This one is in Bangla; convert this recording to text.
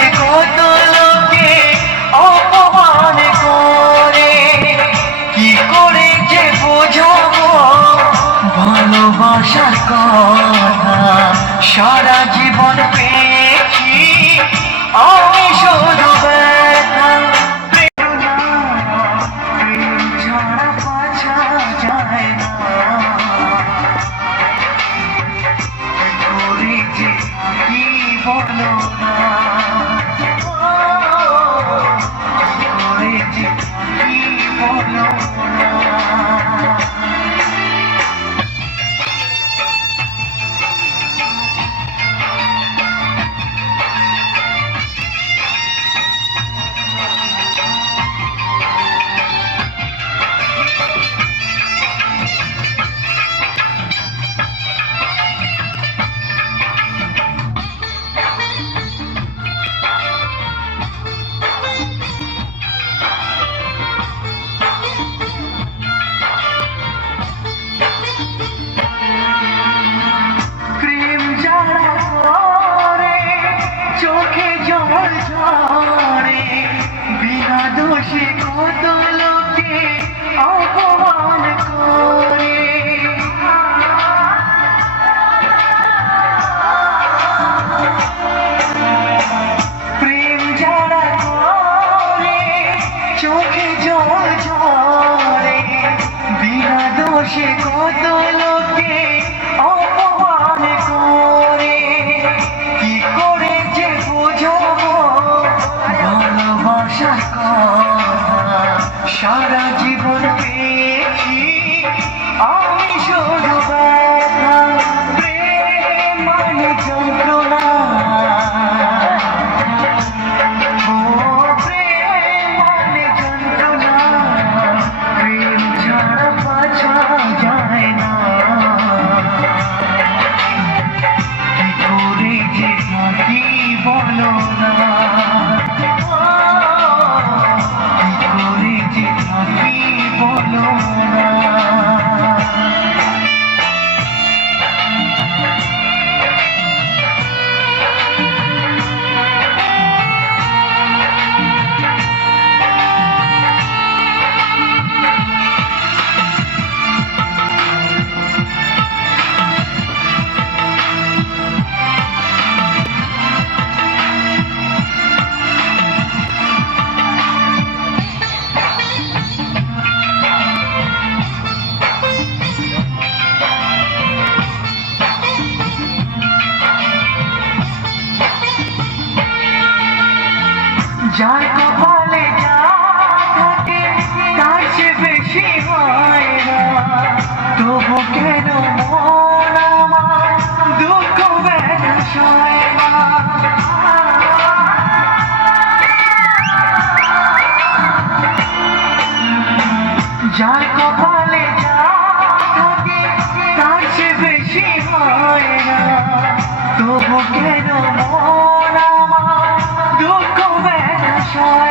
দোষে কত লোকে অপমান করে, কি করে যে বোঝাবো ভালোবাসার কথা। সারা জীবন পেয়েছি আমি শুধু ব্যথা। প্রেম ছাড়া বাঁচা যায় না, করে যে কি বলো না, করে যে কি বলো না। চোখে জল ঝরে, বিনা দোষে কত লোকে অপমান করে। প্রেম যারা করে চোখে জল ঝরে, বিনা দোষে কত লোকে অপমান করে। কি করে যে বোঝাবো ভালোবাসার কথা। সারা জীবন পেয়েছি আমি শুধু ব্যথা। প্রেম মানে যন্ত্রণা, ও প্রেম মানে যন্ত্রণা। প্রেম ছাড়া বাঁচা যায় না, কি করে যে থাকি বলো না, কি করে যে থাকি বলো না। যার কপালে যা থাকে তার চেয়ে বেশি হয় না, তবু কেন মন আমার দুঃখ ব্যথা সয় না। যার কপালে যা থাকে তার চেয়ে বেশি হয় না, তবু কেন মন আমার দুঃখ ব্যথা সয়